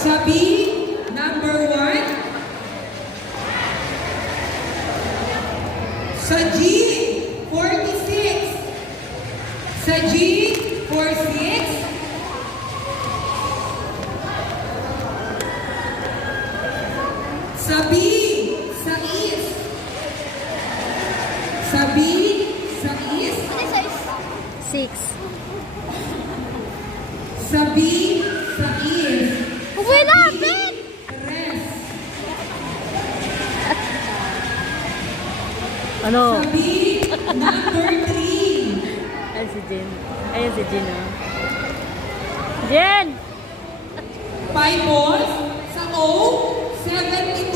Sa B, number one. Sa G, 46. Sa G, 46. Sa B, sa is. Sa B, sa is. Six. Sa B, Ano? Sa B, number 3. Ayan si Jen. Ayan si Jen, oh. Jen! Five balls. Sa O, 72.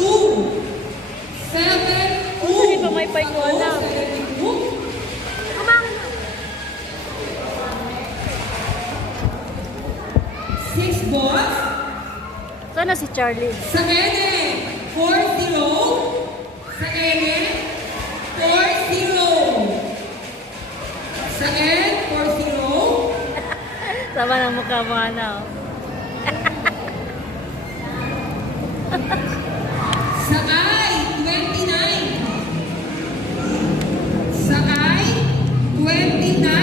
7, Oh, hindi pa may five O, ball na. 72. Six balls. Sana si Charlie. Sa N, Sama ng mukha mo, ano. Sakay 29. Sakay 29.